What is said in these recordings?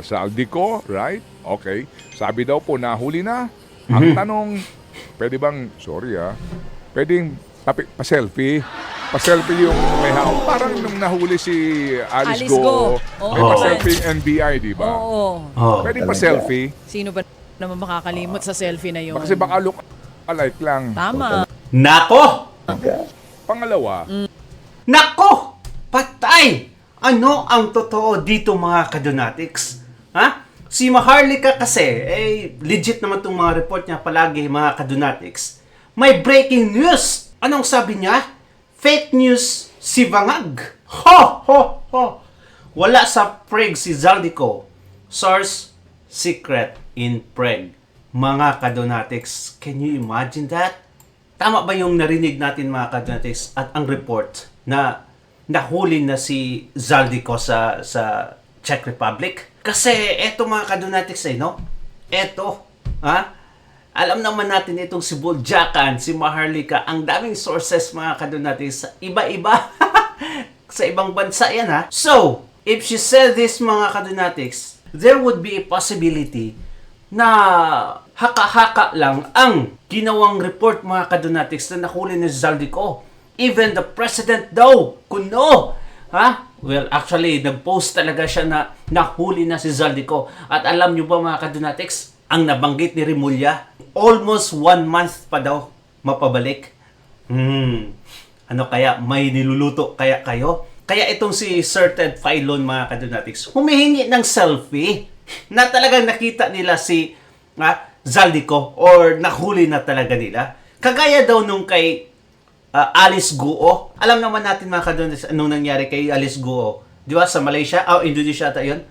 Sa Aldico, right? Okay. Sabi daw po, nahuli na. Ang tanong, pwede bang, sorry pwedeng pa-selfie? Pa-selfie yung may hawak. Parang nung nahuli si Alice Alice Go, Go. may Oo. pa-selfie yung NBI, di ba? Oo. Pwede pa-selfie. Sino ba naman makakalimot sa selfie na yun? Kasi baka look alike lang. Tama. Nako! Pangalawa, Nako! Patay! Ano ang totoo dito mga kadonatics? Ha? Si Maharlika kasi, legit naman itong mga report niya palagi mga kadonatics. May breaking news! Anong sabi niya? Fake news si Bangag. Ho! Ho! Ho! Wala sa preg si Zaldico. Source, secret in preg. Mga kadonatics, can you imagine that? Tama ba yung narinig natin mga kadonatics at ang report na nahuli na si Zaldico sa Czech Republic? Kasi eto mga kadonatics no? Eto, alam naman natin itong si Buljakan, si Maharlika, ang daming sources mga kadonatics, iba-iba. Sa ibang bansa yan So, if she said this mga kadonatics, there would be a possibility na haka-haka lang ang ginawang report mga kadonatics na nahuli ni Zaldico. Even the president daw, kuno. Well, actually, nag-post talaga siya na nahuli na si Zaldico. At alam nyo ba mga kadonatics, ang nabanggit ni Rimulya, almost 1 month pa daw mapabalik. Ano kaya? May niluluto kaya kayo? Kaya itong si Sir Ted Filon mga kadonatics, humihingi ng selfie na talagang nakita nila si Zaldico or nahuli na talaga nila. Kagaya daw nung kay Alice Guo. Alam naman natin mga kadonatics anong nangyari kay Alice Guo. Di ba? Sa Malaysia, Indonesia ata yun.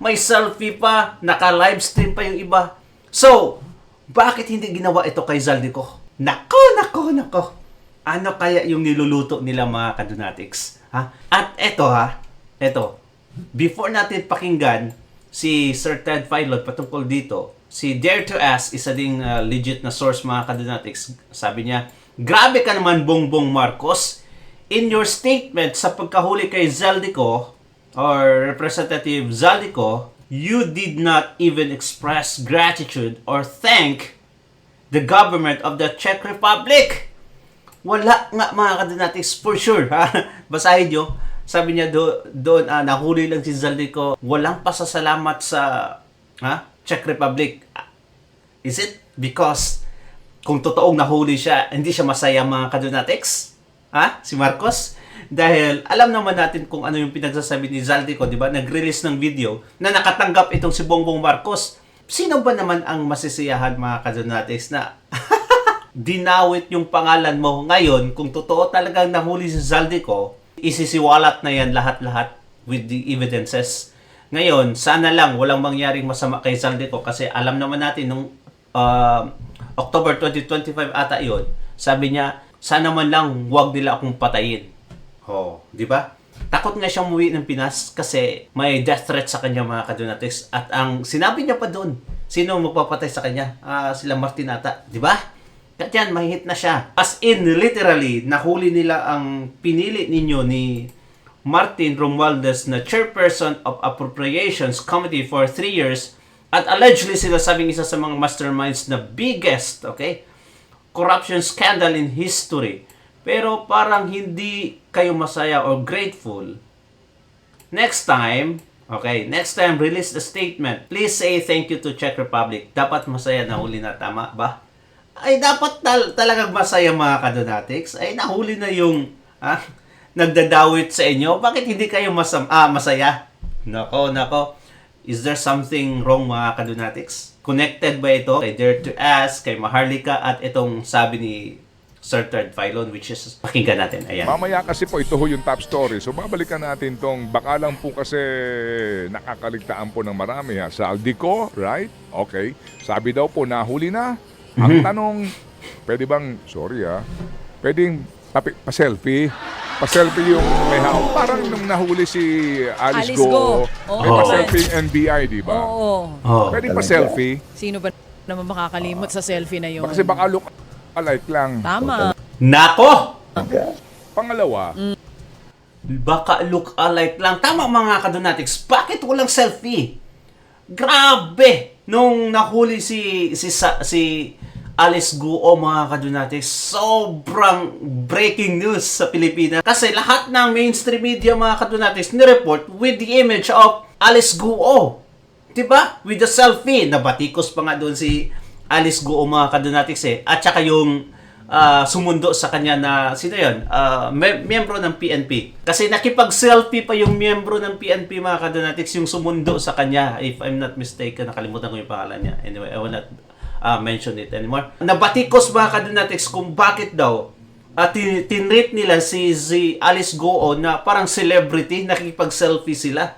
May selfie pa, naka-livestream pa yung iba. So, bakit hindi ginawa ito kay Zaldico? Nako. Ano kaya yung niluluto nila mga kadonatics? At eto, before natin pakinggan si Sir Ted Filon patungkol dito, si Dare to Ask, isa ding legit na source mga kadonatics, sabi niya, grabe ka naman Bongbong Marcos. In your statement sa pagkahuli kay Zaldico or Representative Zaldico, you did not even express gratitude or thank the government of the Czech Republic. Wala nga mga kadonatics for sure. Basahin nyo. Sabi niya doon, nahuli lang si Zaldico. Walang pasasalamat sa Czech Republic. Is it because kung totoong nahuli siya, hindi siya masaya mga kadonatics? Si Marcos? Dahil alam naman natin kung ano yung pinagsasabi ni Zaldico, di ba? Nag-release ng video na nakatanggap itong si Bongbong Marcos. Sino ba naman ang masisiyahan mga kadonatics na dinawit yung pangalan mo ngayon? Kung totoo talagang nahuli si Zaldico, isisiwalat na yan lahat-lahat with the evidences. Ngayon, sana lang walang mangyaring masama kay Zaldico kasi alam naman natin nung October 2025 ata yun, sabi niya, sana man lang wag nila akong patayin. Di ba? Takot nga siyang umuwi ng Pinas kasi may death threat sa kanya mga kadonatics. At ang sinabi niya pa doon, sino magpapatay sa kanya? Sila Martin ata, di ba? At yan, may hit na siya. As in, literally, nahuli nila ang pinili ninyo ni Martin Romualdez na Chairperson of Appropriations Committee for 3 years at allegedly sila sabing isa sa mga masterminds na biggest, corruption scandal in history. Pero parang hindi kayo masaya or grateful. Next time, release the statement. Please say thank you to Czech Republic. Dapat masaya na huli na, tama ba? Ay dapat talagang masaya mga kadonatics. Ay nahuli na yung nagdadawit sa inyo. Bakit hindi kayo masaya? Nako. Is there something wrong mga kadonatics? Connected ba ito kay Dare to Ask, kay Maharlika at itong sabi ni Sir Ted Filon, which is pakinggan natin. Ayan. mamaya kasi po ito yung top story. So babalikan natin tong baka lang po kasi nakakaligtaan po ng marami Sa Aldico, right? Okay. Sabi daw po nahuli na. Ang tanong, pwede bang, sorry pwedeng pa-selfie? Pa-selfie yung may hawak. Parang nung nahuli si Alice Go, may pa-selfie yung NBI, di ba? Oo. Pwede pa-selfie. Sino ba naman makakalimot sa selfie na yun? Kasi baka look alike lang. Tama. Nako! Pangalawa, Baka look alike lang. Tama mga kadonatics. Bakit walang selfie? Grabe! Nung nahuli si Alice Guo, mga kadunatics, sobrang breaking news sa Pilipinas. Kasi lahat ng mainstream media, mga kadunatics, nireport with the image of Alice Guo. Diba? With the selfie. Nabatikos pa nga doon si Alice Guo, mga kadunatics eh. At saka yung sumundo sa kanya na, sino yun? Miyembro ng PNP. Kasi nakipag-selfie pa yung miyembro ng PNP, mga kadunatics, yung sumundo sa kanya. If I'm not mistaken, nakalimutan ko yung pangalan niya. Anyway, I will not mention it anymore. Nabatikos, mga kadunatics, kung bakit daw tinrate nila si Alice Guo na parang celebrity, nakipag-selfie sila.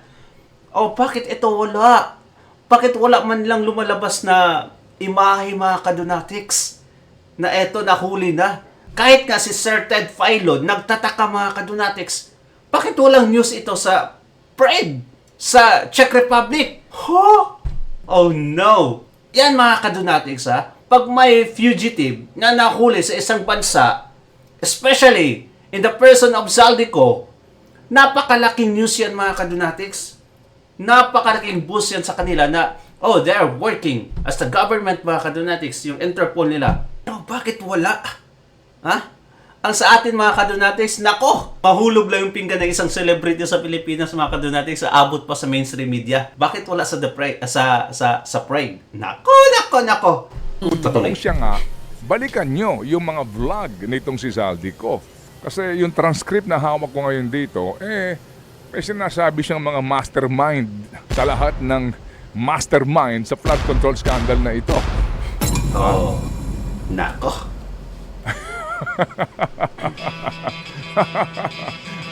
Oh, bakit ito wala? Bakit wala man lang lumalabas na imahe, mga kadunatics? Na eto, nahuli na. Kahit nga si Sir Ted Filon, nagtataka, mga kadunatics, bakit walang news ito sa Prague, sa Czech Republic? Huh? Oh no! Yan, mga kadunatics, ha? Pag may fugitive na nahuli sa isang bansa, especially in the person of Zaldico, napakalaking news yan, mga kadunatics. Napakalaking boost yan sa kanila na, oh, they're working as the government, mga kadunatics, yung Interpol nila. Pero bakit wala? Ha? Ang sa atin, mga kadunatics, nako, mahulog lang yung pinggan ng isang celebrity sa Pilipinas, mga kadunatics, sa abot pa sa mainstream media. Bakit wala sa sa Prague? Nako. Patuloy. Kung siya nga, balikan nyo yung mga vlog nitong si Zaldico. Kasi yung transcript na hawak ko ngayon dito, may sinasabi siyang mga mastermind sa lahat ng mastermind sa flood control scandal na ito. Oh, nako.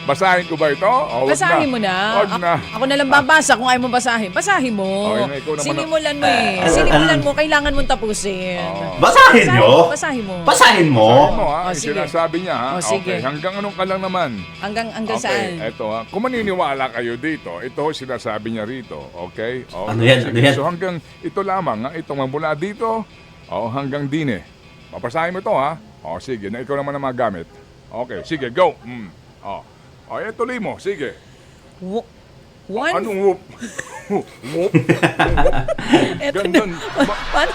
Basahin ko ba ito? O, wag Basahin mo na. Wag na. Ako na lang babasa kung ayaw mo basahin. Basahin mo. Okay na, ikaw naman Sinimulan mo eh. Sinimulan mo, kailangan mong tapusin. Basahin nyo? Basahin mo. Basahin mo? Basahin mo, ha? Oh, Yung sige. sinasabi niya, ha? Oh, sige. Okay, hanggang anong ka lang naman? Hanggang Okay, saan? eto ha. Kung maniniwala kayo dito, ito sinasabi niya rito. Okay? Oh, Ano yan? sige. Ano yan? So hanggang ito lamang, ha? Ito mula dito, hanggang dine. Papasahin mo ito, ha? Sige. Na ikaw naman ang magamit. Okay, sige, go. Tuloy mo. Sige. One? Anong whoop? Whoop? Eto Ganun. na. Paano?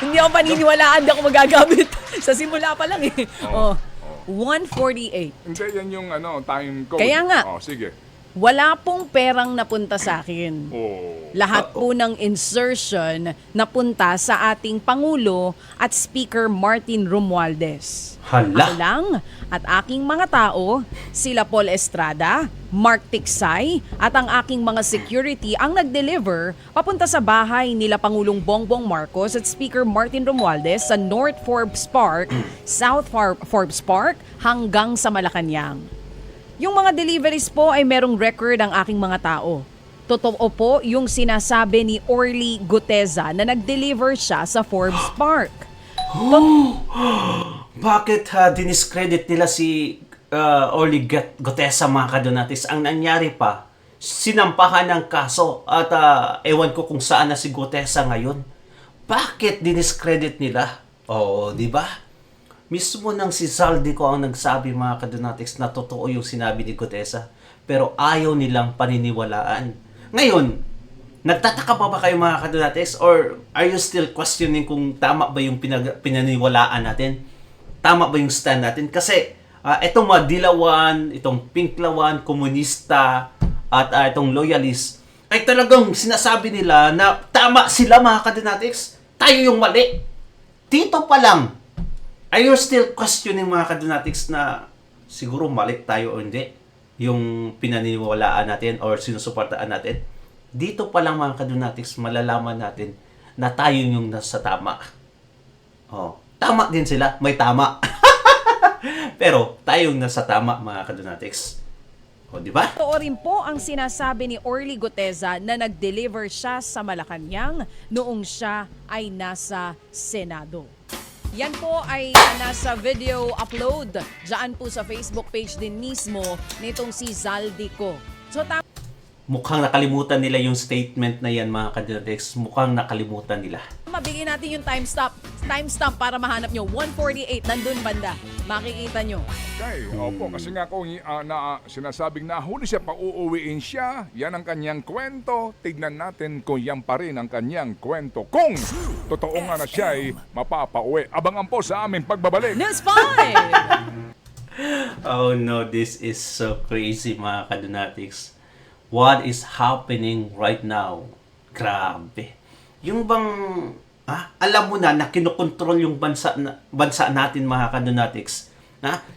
Hindi ako paniniwalaan, hindi ako magagamit. Sa simula pa lang eh. 1:48. Hindi, yan yung time code. Kaya nga. Sige. Wala pong perang napunta sa akin. Oh. Lahat po ng insertion napunta sa ating Pangulo at Speaker Martin Romualdez. Ako Hala. lang at aking mga tao, sila Paul Estrada, Mark Tiksay at ang aking mga security ang nag-deliver papunta sa bahay nila Pangulong Bongbong Marcos at Speaker Martin Romualdez sa North Forbes Park, South Forbes Park hanggang sa Malacanang. Yung mga deliveries po ay merong record ang aking mga tao. Totoo po yung sinasabi ni Orly Guteza na nag-deliver siya sa Forbes Park. Bakit diniscredit nila si Orly Gutesa, mga kadunatics? Ang nangyari pa, sinampahan ng kaso at ewan ko kung saan na si Gutesa ngayon. Bakit diniscredit nila? Oo, di ba? Mismo nang si Zaldico ang nagsabi, mga kadunatics, na totoo yung sinabi ni Gutesa. Pero ayaw nilang paniniwalaan. Ngayon, nagtataka pa ba kayo, mga kadunatics? Or are you still questioning kung tama ba yung pinaniwalaan natin? Tama ba yung stand natin? Kasi itong mga dilawan, itong pinklawan, komunista, at itong loyalist, ay talagang sinasabi nila na tama sila, mga kadunatics. Tayo yung mali. Dito pa lang, are you still questioning, mga kadunatics, na siguro mali tayo o hindi yung pinaniniwalaan natin or sinusuportaan natin? Dito pa lang, mga kadunatics, malalaman natin na tayo yung nasa tama. Tama din sila, may tama. Pero tayo yung nasa tama, mga kadunatics. Di ba? Totoo rin po ang sinasabi ni Orly Guteza na nag-deliver siya sa Malacanang noong siya ay nasa Senado. Yan po ay nasa video upload dyan po sa Facebook page din mismo nitong si Zaldico. So Mukhang nakalimutan nila yung statement na yan, mga kadunatics. Mukhang nakalimutan nila. tama bigyan natin yung timestamp para mahanap nyo. 1:48, nandun banda. Makikita nyo. Okay, opo, kasi nga kung sinasabing nahuli siya, pauuwiin siya, yan ang kanyang kwento. Tignan natin kung yan pa rin ang kanyang kwento. Kung totoo nga na siya ay mapapauwi. Abangan po sa aming pagbabalik. News 5! Oh no, this is so crazy mga kadonatics. What is happening right now? Grabe. Yung bang, alam mo na kinokontrol yung bansa natin mga kadonatics.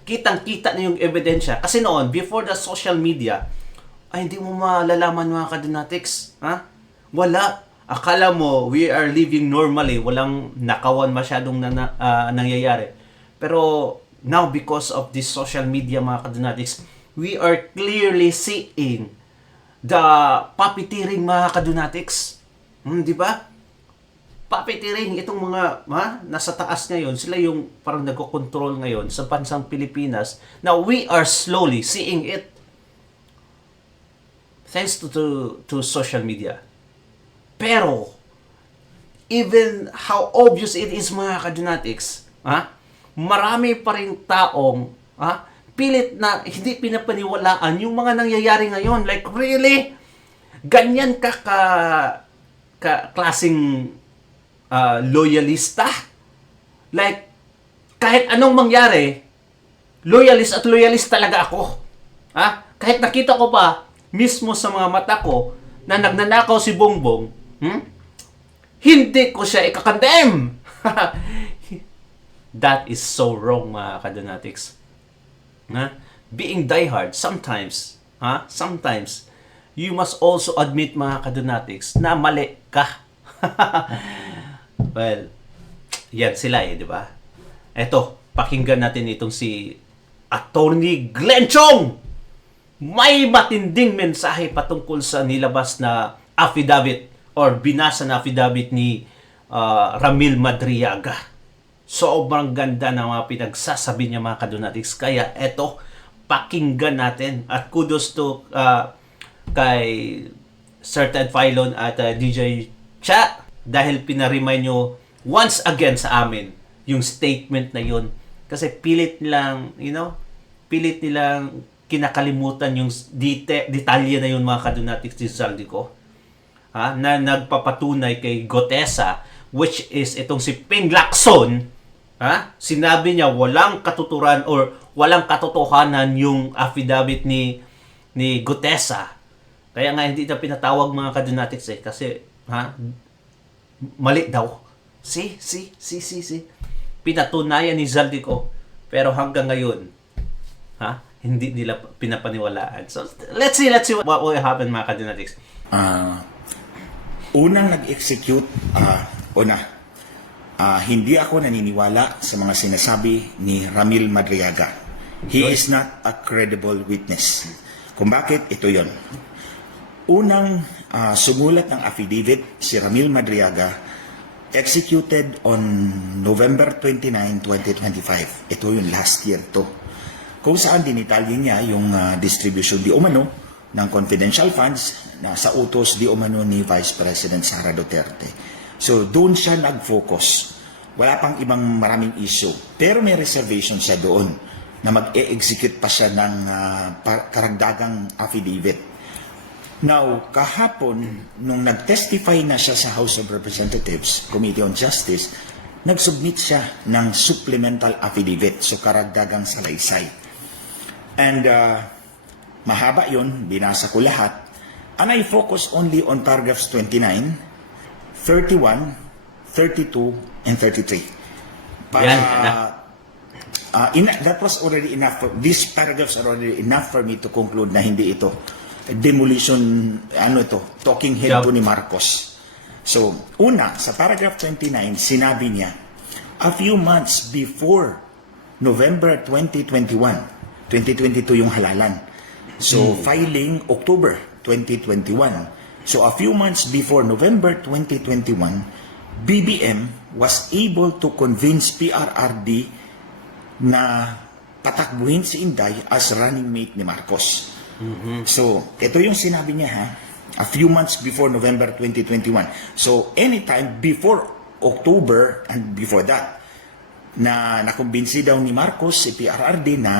Kitang-kita na yung ebidensya. Kasi noon, before the social media, ay hindi mo malalaman mga kadonatics. Wala. Akala mo, we are living normally. Walang nakawan masyadong nangyayari. Pero, now, because of this social media, mga kadonatics, we are clearly seeing the puppeteering, mga kadonatics. Di ba? Puppeteering, itong mga nasa taas ngayon, sila yung parang nagko-control ngayon sa bansang Pilipinas. Now, we are slowly seeing it thanks to social media. Pero, even how obvious it is, mga kadonatics, marami pa rin taong pilit na hindi pinapaniwalaan yung mga nangyayari ngayon. Like, really? Ganyan ka klaseng loyalista? Like, kahit anong mangyari, loyalist at loyalist talaga ako. Kahit nakita ko pa mismo sa mga mata ko na nagnanakaw si Bongbong, hindi ko siya ikakandem. That is so wrong, mga kadonatics. Being diehard, sometimes, you must also admit, mga kadonatics, na mali ka. Well, yan sila di ba? Eto, pakinggan natin itong si Attorney Glenn Chong. May matinding mensahe patungkol sa nilabas na affidavit or binasa na affidavit ni Ramil Madriaga. Sobrang ganda ng mga pinagsasabi niya, mga kadonatics. Kaya eto, pakinggan natin. At kudos to kay Sir Ted Filon at DJ Cha dahil pinaremind nyo once again sa amin yung statement na yun. Kasi pilit nilang kinakalimutan yung detalye na yun, mga kadonatics, ni Zaldico. Na nagpapatunay kay Gotesa, which is itong si Ping Lacson. Sinabi niya walang katuturan or walang katotohanan yung affidavit ni Gotesa. Kaya nga hindi na pinatawag, mga kadonatics kasi mali daw. See. Pinatunayan ni Zaldico. Pero hanggang ngayon, hindi nila pinapaniwalaan. So let's see what will happen, mga kadonatics. Unang nag-execute, hindi ako naniniwala sa mga sinasabi ni Ramil Madriaga. He is not a credible witness. Kung bakit, ito yon. Unang sumulat ng affidavit si Ramil Madriaga, executed on November 29, 2025. Ito yung last year to. Kung saan dinitalye niya yung distribution di umano ng confidential funds na sa utos di umano ni Vice President Sara Duterte. So, doon siya nag-focus. Wala pang ibang maraming issue. Pero may reservation siya doon na mag-e-execute pa siya ng karagdagang affidavit. Now, kahapon, nung nag-testify na siya sa House of Representatives, Committee on Justice, nag-submit siya ng supplemental affidavit, so karagdagang salaysay. And mahaba yun, binasa ko lahat. And I focus only on paragraphs 29, 31, 32, and 33. That was already enough. These paragraphs are already enough for me to conclude na hindi ito demolition, talking head to ni Marcos. So, una, sa paragraph 29, sinabi niya, a few months before November 2021, 2022 yung halalan. So, filing October 2021. So, a few months before November 2021, BBM was able to convince PRRD na patakbuhin si Inday as running mate ni Marcos. So, ito yung sinabi niya a few months before November 2021. So, anytime before October and before that, na nakumbinsi daw ni Marcos si PRRD na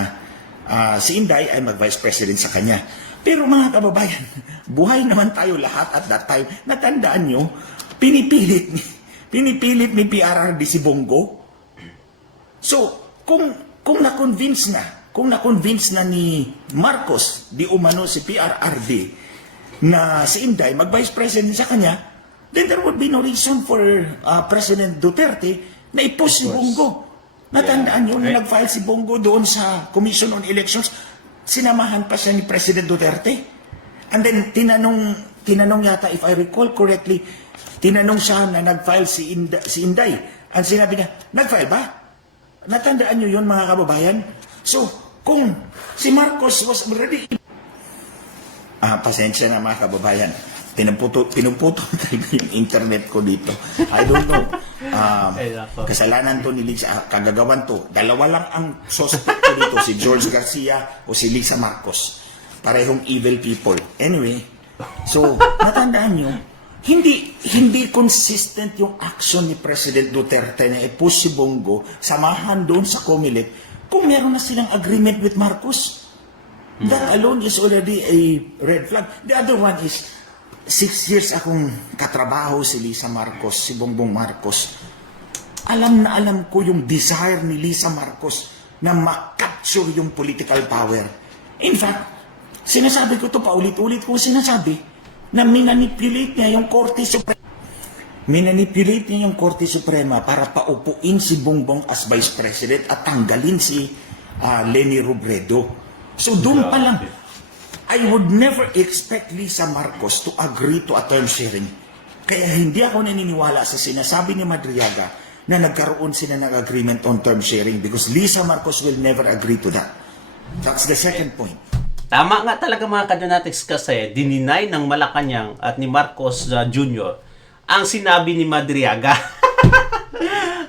si Inday ay mag-vice president sa kanya. Pero mga kababayan, buhay naman tayo lahat at that time. Natandaan nyo, pinipilit ni PRRD si Bongo. So, kung na-convince na ni Marcos di umano si PRRD na si Inday mag-vice president sa kanya, then there would be no reason for President Duterte na i-push si Bongo. Natandaan nyo na nag-file si Bongo doon sa Commission on Elections, sinamahan pa siya ni President Duterte. And then, tinanong yata, if I recall correctly, tinanong siya na nag-file si Inday. Ang sinabi niya, nag-file ba? Natandaan nyo yun, mga kababayan? So, kung si Marcos was already... pasensya na mga kababayan. Pinuputol tayo yung internet ko dito. I don't know. Kasalanan to ni Lisa. Kagagawan to. Dalawa lang ang suspect ko dito. Si George Garcia o si Lisa Marcos. Parehong evil people. Anyway, so, natandaan nyo, hindi consistent yung action ni President Duterte na i-push si Bongo, samahan doon sa COMELEC, kung meron na silang agreement with Marcos. That alone is already a red flag. The other one is, 6 years akong katrabaho si Lisa Marcos, si Bongbong Marcos. Alam na alam ko yung desire ni Lisa Marcos na ma-capture yung political power. In fact, sinasabi ko to paulit-ulit ko sinasabi na minanipulate niya yung Korte Suprema. Minanipulate niya yung Korte Suprema para paupuin si Bongbong as Vice President at tanggalin si Leni Robredo. So doon pa lang, I would never expect Lisa Marcos to agree to a term sharing. Kaya hindi ako naniniwala sa sinasabi ni Madriaga na nagkaroon sila ng agreement on term sharing because Lisa Marcos will never agree to that. That's the second point. Tama nga talaga mga kadonatics kasi dininay ng Malacanang at ni Marcos Jr. ang sinabi ni Madriaga.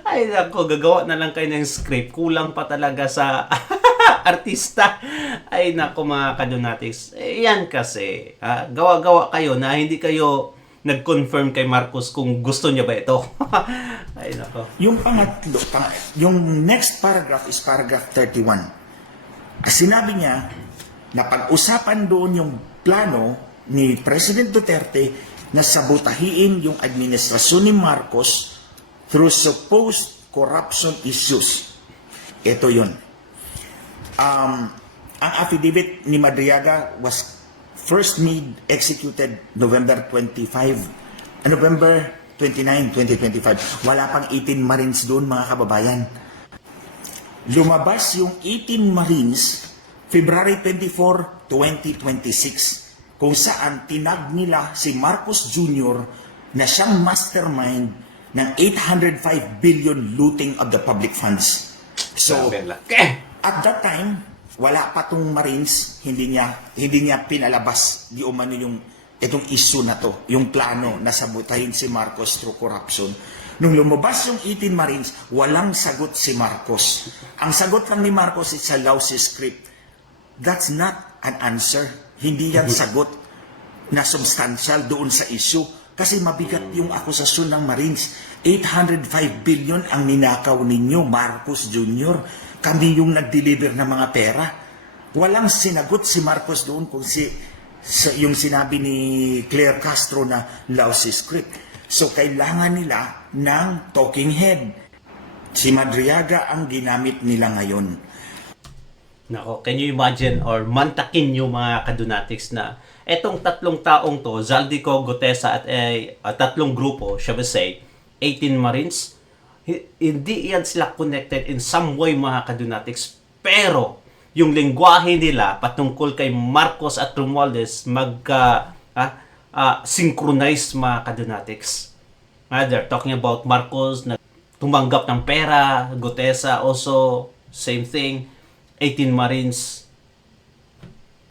Ay nako, gagawa na lang kayo ng script. Kulang pa talaga sa artista. Ay nako mga kadonatics. Yan kasi, gawa-gawa kayo na hindi kayo nag-confirm kay Marcos kung gusto niya ba ito. Ay nako. Yung pangatlo, yung next paragraph is paragraph 31. Sinabi niya na pag-usapan doon yung plano ni President Duterte na sabutahiin yung administrasyon ni Marcos through supposed corruption issues. Ito yun. Ang affidavit ni Madriaga was first executed November 29, 2025. Wala pang 18 Marines doon, mga kababayan. Lumabas yung 18 Marines February 24, 2026, kung saan tinag nila si Marcos Jr. na siyang mastermind ng 805 billion looting of the public funds. So, at that time, wala pa tong Marines, hindi niya pinalabas di umano itong issue na to, yung plano na sabutahin si Marcos through corruption. Nung lumabas yung 18 Marines, walang sagot si Marcos. Ang sagot lang ni Marcos is a lousy script. That's not an answer. Hindi yan sagot na substantial doon sa issue. Kasi mabigat yung akusasyon ng Marines. 805 billion ang ninakaw ninyo, Marcos Jr. Kami yung nag-deliver ng mga pera. Walang sinagot si Marcos doon kung yung sinabi ni Claire Castro na lousy script. So kailangan nila ng talking head. Si Madriaga ang ginamit nila ngayon. Nako, can you imagine or mantakin nyo mga kadonatics na etong tatlong taong to, Zaldico, Gutesa at tatlong grupo, shall we say, 18 Marines, hindi yan sila connected in some way mga kadonatics, pero yung lengguwahe nila patungkol kay Marcos at Romualdez synchronize mga kadonatics. They're talking about Marcos na tumanggap ng pera, Gutesa also, same thing, 18 Marines.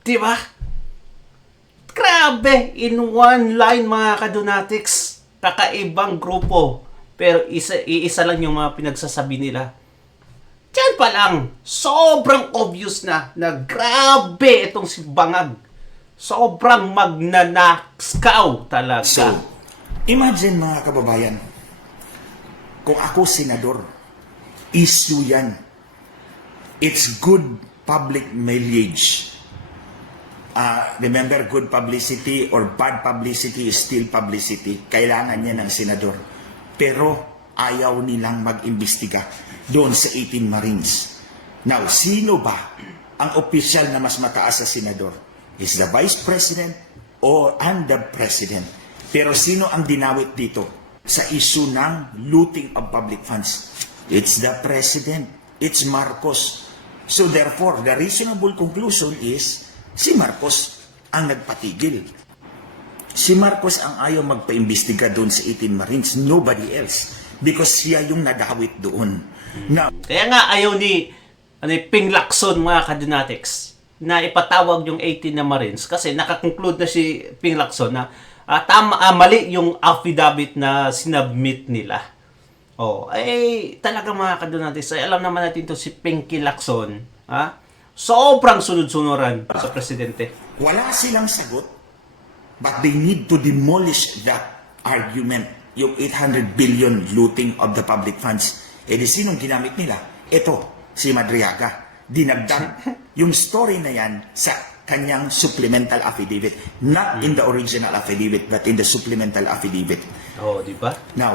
Diba? Grabe! In one line mga kadonatics. Kakaibang grupo. Pero iisa lang yung mga pinagsasabi nila. Diyan pa lang, sobrang obvious na grabe itong si Bangag. Sobrang magnanakaw talaga. So, imagine mga kababayan, kung ako senador, issue yan. It's good public mileage. Remember, good publicity or bad publicity is still publicity. Kailangan niya ng senador. Pero ayaw nilang mag-imbestiga doon sa 18 Marines. Now, sino ba ang opisyal na mas mataas sa senador? Is the Vice President and the President. Pero sino ang dinawit dito sa issue ng looting of public funds? It's the President. It's Marcos. So therefore, the reasonable conclusion is si Marcos ang nagpatigil. Si Marcos ang ayaw magpaimbestiga doon sa 18 Marines. Nobody else. Because siya yung nadawit doon. Now, Kaya nga ayaw ni Ping Lacson, mga kadunatics, na ipatawag yung 18 na Marines kasi nakakonclude na si Ping Lacson na mali yung affidavit na sinubmit nila. Talaga mga kadunatics, alam naman natin to si Pinky Lacson, sobrang sunod-sunuran sa presidente. wala silang sagot, but they need to demolish that argument, yung 800 billion looting of the public funds. Di sinong ginamit nila? Ito, si Madriaga. Dinagdag yung story na yan sa kanyang supplemental affidavit. Not in the original affidavit, but in the supplemental affidavit. Di ba? Now,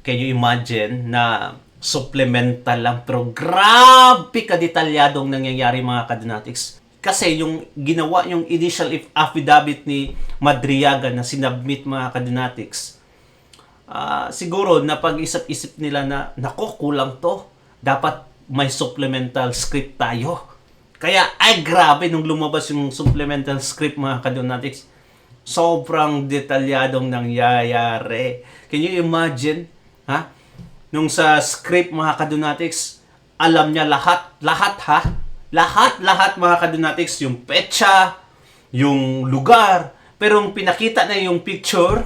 Can you imagine na supplemental lang pero grabe kadetalyadong nangyayari, mga kadunatics? Kasi yung ginawa yung initial affidavit ni Madriaga na sinubmit, mga kadunatics, siguro napag-isip-isip nila na nako, kulang to, dapat may supplemental script tayo. Kaya grabe nung lumabas yung supplemental script, mga kadunatics, sobrang detalyadong nangyayari. Can you imagine? Nung sa script, mga kadunatics, alam niya lahat, mga kadunatics, yung petsa, yung lugar, pero yung pinakita na yung picture,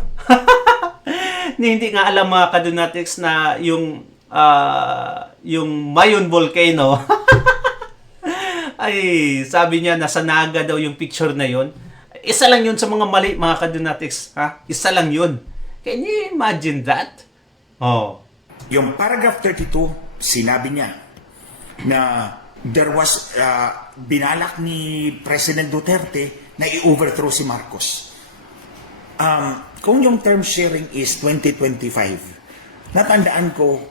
hindi nga alam, mga kadunatics, na yung Mayon Volcano, ay sabi niya nasa Naga daw yung picture na yon. Isa lang yun sa mga mali, mga kadunatics. Isa lang yun. Can you imagine that? yung paragraph 32, sinabi niya na there was, binalak ni President Duterte na i-overthrow si Marcos. Kung yung term sharing is 2025, natandaan ko,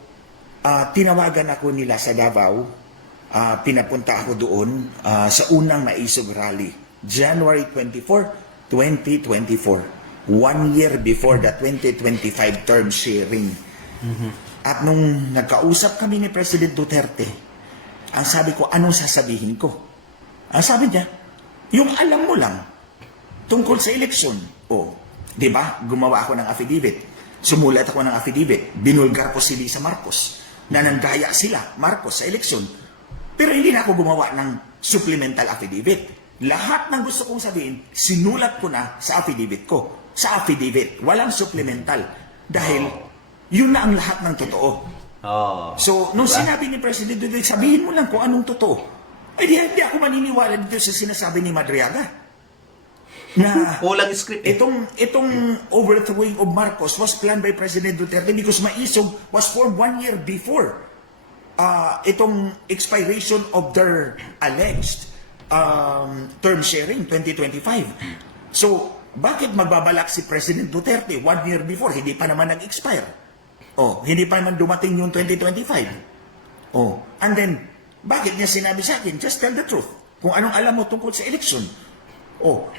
tinawagan ako nila sa Davao, pinapunta ako doon sa unang Maisog Rally, January 24, 2024. 1 year before the 2025 term sharing. At nung nagkausap kami ni President Duterte, ang sabi ko, anong sasabihin ko? Ang sabi niya, yung alam mo lang tungkol sa eleksyon. Di ba? Gumawa ako ng affidavit. Sumulat ako ng affidavit. Binulgar ko si Lisa Marcos na nandaya sila, Marcos, sa eleksyon. Pero hindi na ako gumawa ng supplemental affidavit. Lahat ng gusto kong sabihin, sinulat ko na sa affidavit ko. Sa affidavit, walang supplemental. Dahil yun na ang lahat ng totoo. So, nung sinabi ni President Duterte, sabihin mo lang kung anong totoo. Hindi ako maniniwala dito sa sinasabi ni Madriaga. Na Kulang script. itong overthrowing of Marcos was planned by President Duterte because Maisog was formed 1 year before itong expiration of their alleged term sharing 2025. So, bakit magbabalak si President Duterte 1 year before? Hindi pa naman nag-expire. Hindi pa naman dumating yung 2025. And then, bakit niya sinabi sa akin? Just tell the truth. Kung anong alam mo tungkol sa election.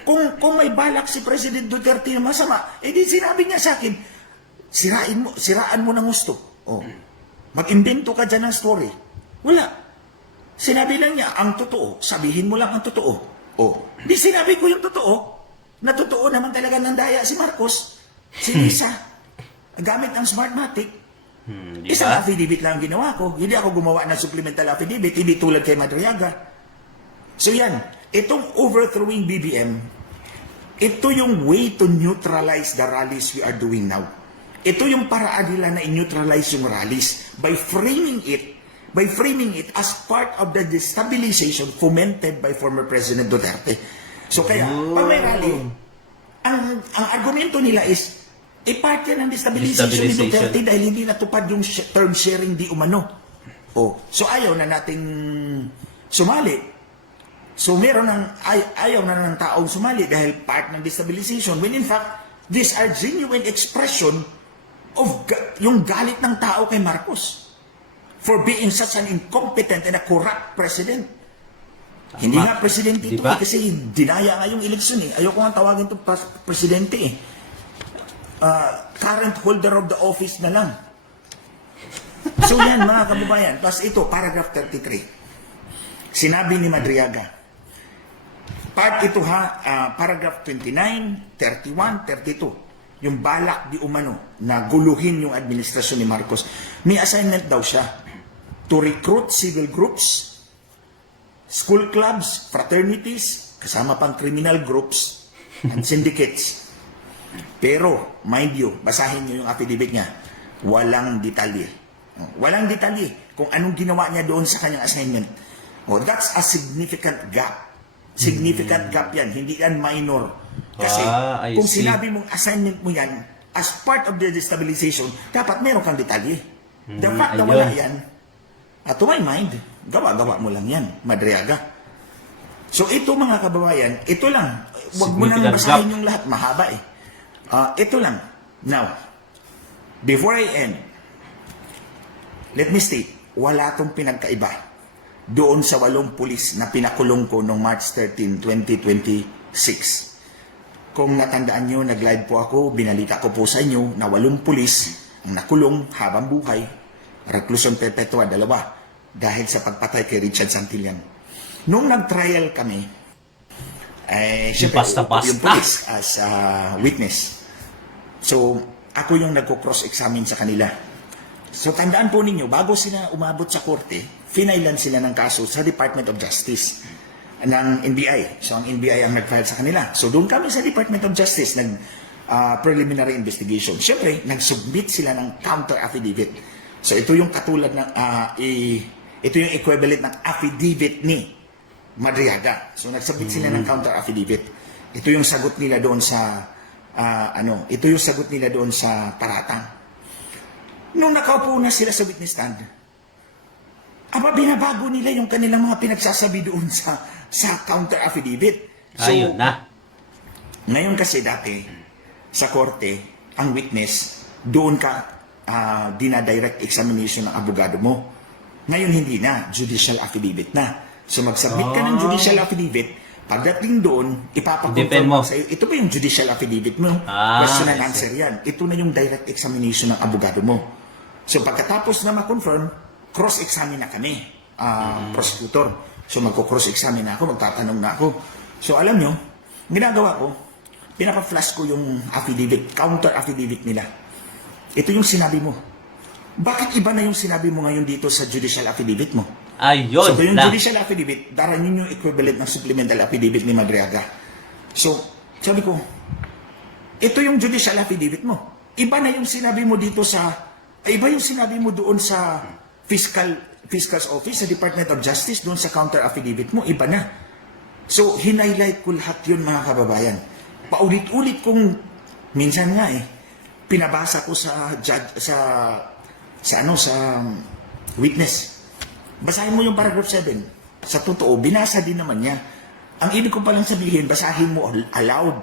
Kung may balak si President Duterte na masama, di sinabi niya sa akin, siraan mo ng gusto. Mag-invento ka dyan ng story. Wala. Sinabi lang niya, ang totoo, sabihin mo lang ang totoo. Di sinabi ko yung totoo, na totoo naman talaga nandaya si Marcos, si Lisa, gamit ang Smartmatic. Isang affidavit lang ginawa ko. Hindi ako gumawa ng supplemental affidavit, hindi tulad kay Madriaga. So yan, itong overthrowing BBM, ito yung way to neutralize the rallies we are doing now. Ito yung paraan nila na i-neutralize yung rallies by framing it as part of the destabilization fomented by former President Duterte. So kaya, pag may rally, ang argumento nila is, part yan ng destabilization ni Duterte dahil hindi natupad yung term sharing di umano. So ayaw na nating sumali. So meron ayaw na ng taong sumali dahil part ng destabilization when in fact, these are genuine expression of yung galit ng tao kay Marcos for being such an incompetent and a corrupt president. Hindi nga presidente ito Diba? kasi dinaya nga yung eleksyon eh. Ayoko nga tawagin ito presidente eh. Current holder of the office na lang. So yan mga kababayan. Plus ito, paragraph 33. Sinabi ni Madriaga. Part ito paragraph 29, 31, 32. Yung balak di umano na guluhin yung administrasyon ni Marcos. May assignment daw siya to recruit civil groups, school clubs, fraternities, kasama pang criminal groups and syndicates. Pero, mind you, basahin nyo yung affidavit niya, walang detalye. Walang detalye kung anong ginawa niya doon sa kanyang assignment. That's a significant gap. Significant gap yan, hindi yan minor. Kasi I kung see. sinabi mong assignment mo yan, as part of the destabilization, dapat meron kang detalye. The fact na ayun. wala yan, to my mind, gawa-gawa mo lang yan, Madriaga. So ito mga kababayan, ito lang. Huwag mo nang Significant basahin gap. yung lahat, mahaba eh. Ito lang. Now, before I end, let me state, wala tong pinagkaiba doon sa 8 pulis na pinakulong ko noong March 13, 2026. Kung natandaan nyo, nag-live po ako, binalita ko po sa inyo na 8 pulis ang nakulong habang buhay, reclusion perpetua, 2, dahil sa pagpatay kay Richard Santillan. Nung nag-trial kami, syempre, basta-basta. yung pulis as a witness. So, ako yung nagko-cross-examine sa kanila. So, tandaan po ninyo, bago sila umabot sa korte, finailan sila ng kaso sa Department of Justice ng NBI. So, ang NBI ang nag-file sa kanila. So, doon kami sa Department of Justice preliminary investigation. Siyempre, nag-submit sila ng counter affidavit. So, ito yung katulad ng, ito yung equivalent ng affidavit ni Madriaga. So, nag-submit sila ng counter affidavit. Ito yung sagot nila doon sa, ito yung sagot nila doon sa paratang. Nung nakaupo na sila sa witness stand, binabago nila yung kanilang mga pinagsasabi doon sa counter affidavit. So, Ayun na. ngayon kasi dati, sa korte, ang witness, doon ka dinadirect examination ng abogado mo. Ngayon hindi na, judicial affidavit na. So mag-submit ka ng judicial affidavit, pagdating doon, Depend ipapakonfirm mo. mo sa iyo, ito ba yung judicial affidavit mo? Question and answer yan. Ito na yung direct examination ng abogado mo. So pagkatapos na ma-confirm, cross-examine na kami, prosecutor. So magko-cross-examine na ako, magtatanong na ako. So alam nyo, ginagawa ko, pinapa-flash ko yung affidavit, counter affidavit nila. Ito yung sinabi mo. Bakit iba na yung sinabi mo ngayon dito sa judicial affidavit mo? Ayun So yung na. judicial affidavit, daranin yung equivalent ng supplemental affidavit ni Madriaga. So, sabi ko, ito yung judicial affidavit mo. Iba na yung sinabi mo dito iba yung sinabi mo doon sa Fiscal's Office, sa Department of Justice, doon sa counter affidavit mo, iba na. So, hinighlight ko lahat yun mga kababayan. Paulit-ulit kong, minsan nga pinabasa ko sa judge, sa witness. Basahin mo yung paragraph 7. Sa totoo, binasa din naman niya. Ang ibig ko palang sabihin, basahin mo aloud.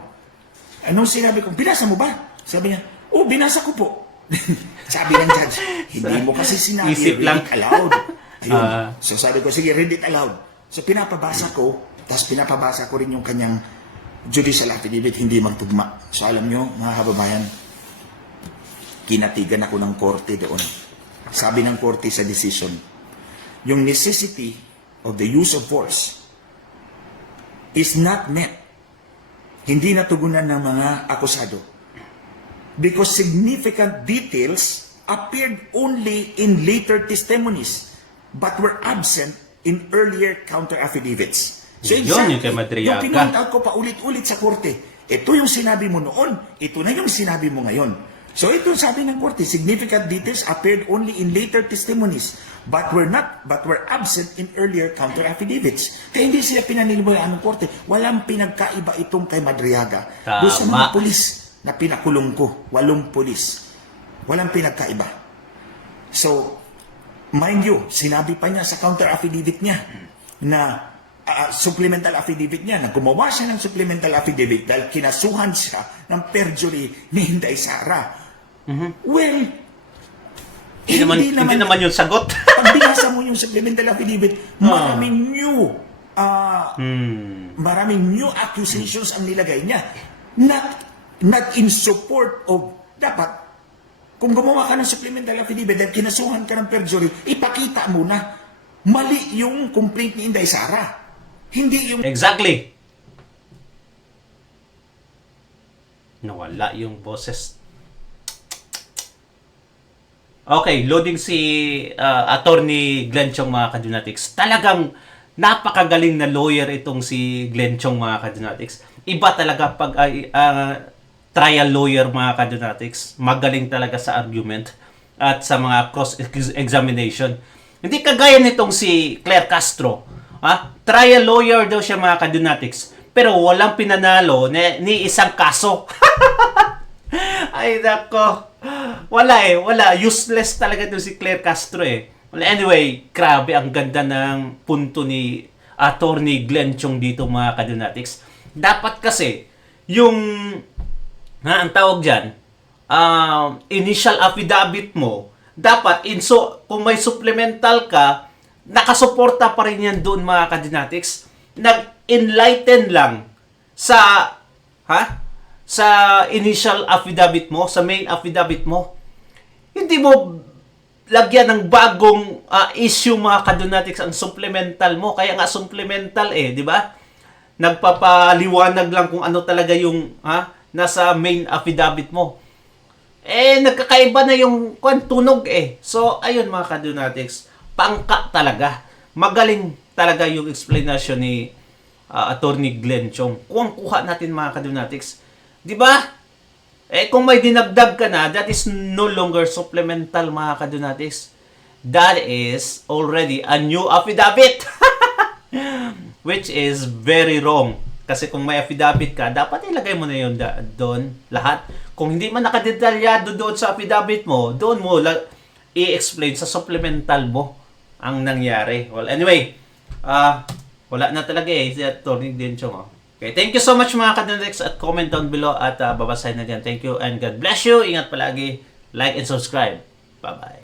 Anong sinabi ko? Binasa mo ba? Sabi niya, binasa ko po. Sabi ng judge, hindi mo kasi sinabi, Isip read lang. it aloud. Ayun. So sabi ko, sige, read it aloud. So pinapabasa ko, tapos pinapabasa ko rin yung kanyang judicial affidavit, hindi magtugma. So alam nyo, mga kababayan, kinatigan ako ng korte doon. Sabi ng korte sa decision, yung necessity of the use of force is not met. Hindi natugunan ng mga akusado. Because significant details appeared only in later testimonies but were absent in earlier counter affidavits. So Yun, yung kay Madriaga. yung pinpoint out ko paulit-ulit sa korte, ito yung sinabi mo noon, ito na yung sinabi mo ngayon. So ito sabi ng korte, significant details appeared only in later testimonies but were absent in earlier counter affidavits. Kaya hindi sila pinaniniwalaan ng korte. Walang pinagkaiba itong kay Madriaga. Tama. Doon sa mga pulis na pinakulong ko, 8 pulis. Walang pinagkaiba. So, mind you, sinabi pa niya sa counter affidavit niya na supplemental affidavit niya, na gumawa siya ng supplemental affidavit dahil kinasuhan siya ng perjury ni Inday Sara. Well, Hindi naman yung sagot. pag binasa mo yung supplemental affidavit, maraming new accusations ang nilagay niya. Not in support of, dapat, kung gumawa ka ng supplemental affidavit dahil kinasuhan ka ng perjury, ipakita mo na mali yung complaint ni Inday Sara. Hindi yung Exactly. Nawala yung boses. Okay, loading si Attorney Glenn Chong, mga Kadunatics. Talagang napakagaling na lawyer itong si Glenn Chong, mga Kadunatics. Iba talaga pag trial lawyer, mga Kadunatics. Magaling talaga sa argument at sa mga cross-examination. Hindi kagaya nitong si Claire Castro. Trial lawyer daw siya, mga Kadunatics. Pero walang pinanalo ni isang kaso. Ay, nako. Wala. Useless talaga itong si Claire Castro eh. Well, anyway, grabe, ang ganda ng punto ni Attorney Glenn Chong dito, mga Kadunatics. Dapat kasi, ang tawag dyan, initial affidavit mo, dapat, kung may supplemental ka, nakasuporta pa rin yan doon, mga Kadunatics. Nag-enlighten lang sa initial affidavit mo, sa main affidavit mo. Hindi mo lagyan ng bagong issue, mga Kadunatics, ang supplemental mo. Kaya nga supplemental di ba? Nagpapaliwanag lang kung ano talaga yung nasa main affidavit mo. Nagkakaiba na yung tunog So, ayun, mga Kadunatics, pangka talaga. Magaling talaga yung explanation ni Attorney Glenn Chong. Kuha natin, mga Kadunatics. Di ba? Kung may dinagdag ka na, that is no longer supplemental, mga Kadunatics. That is already a new affidavit. Which is very wrong. Kasi kung may affidavit ka, dapat ilagay mo na yun doon, lahat. Kung hindi man nakadetalyado doon sa affidavit mo, doon mo i-explain sa supplemental mo ang nangyari. Well, anyway, wala na talaga si Attorney Glenn Chong. Okay, thank you so much, mga Kadunatics, at comment down below at babasahin na dyan. Thank you and God bless you. Ingat palagi. Like and subscribe. Bye-bye.